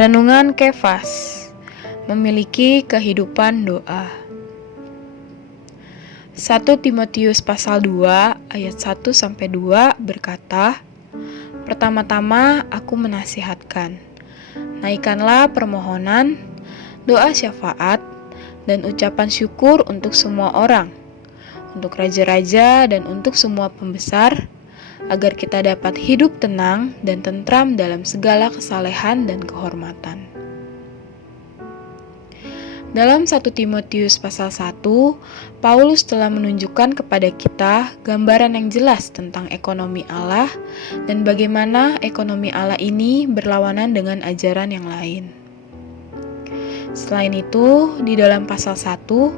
Renungan Kefas, memiliki kehidupan doa. 1 Timotius pasal 2 ayat 1-2 berkata, "Pertama-tama aku menasihatkan, naikkanlah permohonan, doa syafaat, dan ucapan syukur untuk semua orang, untuk raja-raja dan untuk semua pembesar, agar kita dapat hidup tenang dan tentram dalam segala kesalehan dan kehormatan." Dalam 1 Timotius pasal 1, Paulus telah menunjukkan kepada kita gambaran yang jelas tentang ekonomi Allah dan bagaimana ekonomi Allah ini berlawanan dengan ajaran yang lain. Selain itu, di dalam pasal 1,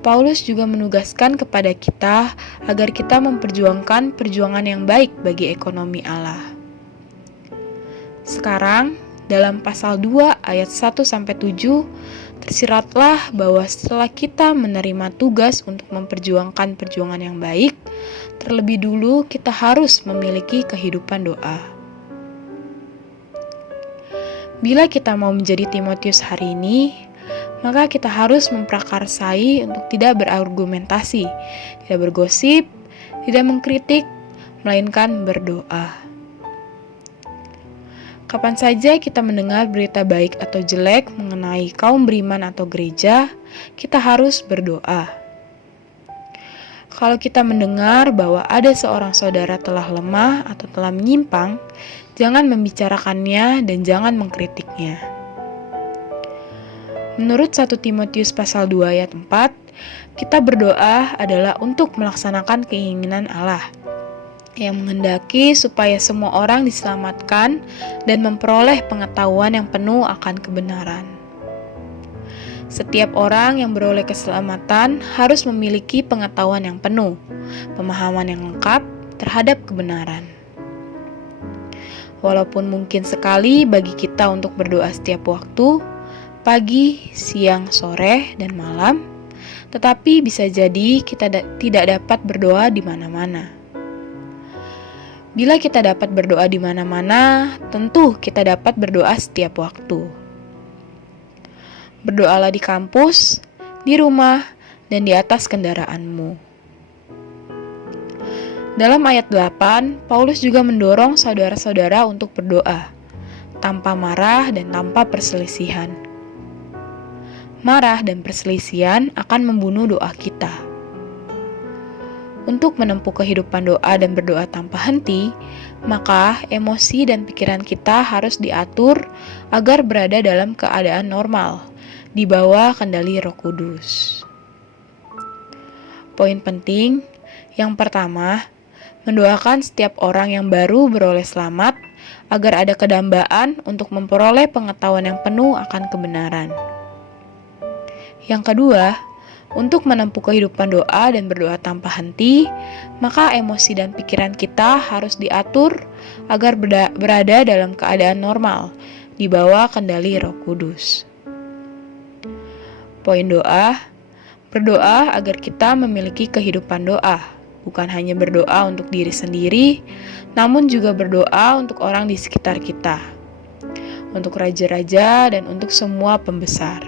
Paulus juga menugaskan kepada kita agar kita memperjuangkan perjuangan yang baik bagi ekonomi Allah. Sekarang, dalam pasal 2 ayat 1-7, tersiratlah bahwa setelah kita menerima tugas untuk memperjuangkan perjuangan yang baik, terlebih dulu kita harus memiliki kehidupan doa. Bila kita mau menjadi Timotius hari ini, maka kita harus memprakarsai untuk tidak berargumentasi, tidak bergosip, tidak mengkritik, melainkan berdoa. Kapan saja kita mendengar berita baik atau jelek mengenai kaum beriman atau gereja, kita harus berdoa. Kalau kita mendengar bahwa ada seorang saudara telah lemah atau telah menyimpang, jangan membicarakannya dan jangan mengkritiknya. Menurut 1 Timotius pasal 2 ayat 4, kita berdoa adalah untuk melaksanakan keinginan Allah yang menghendaki supaya semua orang diselamatkan dan memperoleh pengetahuan yang penuh akan kebenaran. Setiap orang yang beroleh keselamatan harus memiliki pengetahuan yang penuh, pemahaman yang lengkap terhadap kebenaran. Walaupun mungkin sekali bagi kita untuk berdoa setiap waktu, pagi, siang, sore, dan malam, tetapi bisa jadi kita tidak dapat berdoa di mana-mana. Bila kita dapat berdoa di mana-mana, tentu kita dapat berdoa setiap waktu. Berdoalah di kampus, di rumah, dan di atas kendaraanmu. Dalam ayat 8, Paulus juga mendorong saudara-saudara untuk berdoa, tanpa marah dan tanpa perselisihan. Marah dan perselisihan akan membunuh doa kita. Untuk menempuh kehidupan doa dan berdoa tanpa henti, maka emosi dan pikiran kita harus diatur agar berada dalam keadaan normal, di bawah kendali Roh Kudus. Poin penting, yang pertama, mendoakan setiap orang yang baru beroleh selamat, agar ada kedambaan untuk memperoleh pengetahuan yang penuh akan kebenaran. Yang kedua, untuk menempuh kehidupan doa dan berdoa tanpa henti, maka emosi dan pikiran kita harus diatur agar berada dalam keadaan normal, di bawah kendali Roh Kudus. Poin doa, berdoa agar kita memiliki kehidupan doa, bukan hanya berdoa untuk diri sendiri, namun juga berdoa untuk orang di sekitar kita, untuk raja-raja dan untuk semua pembesar.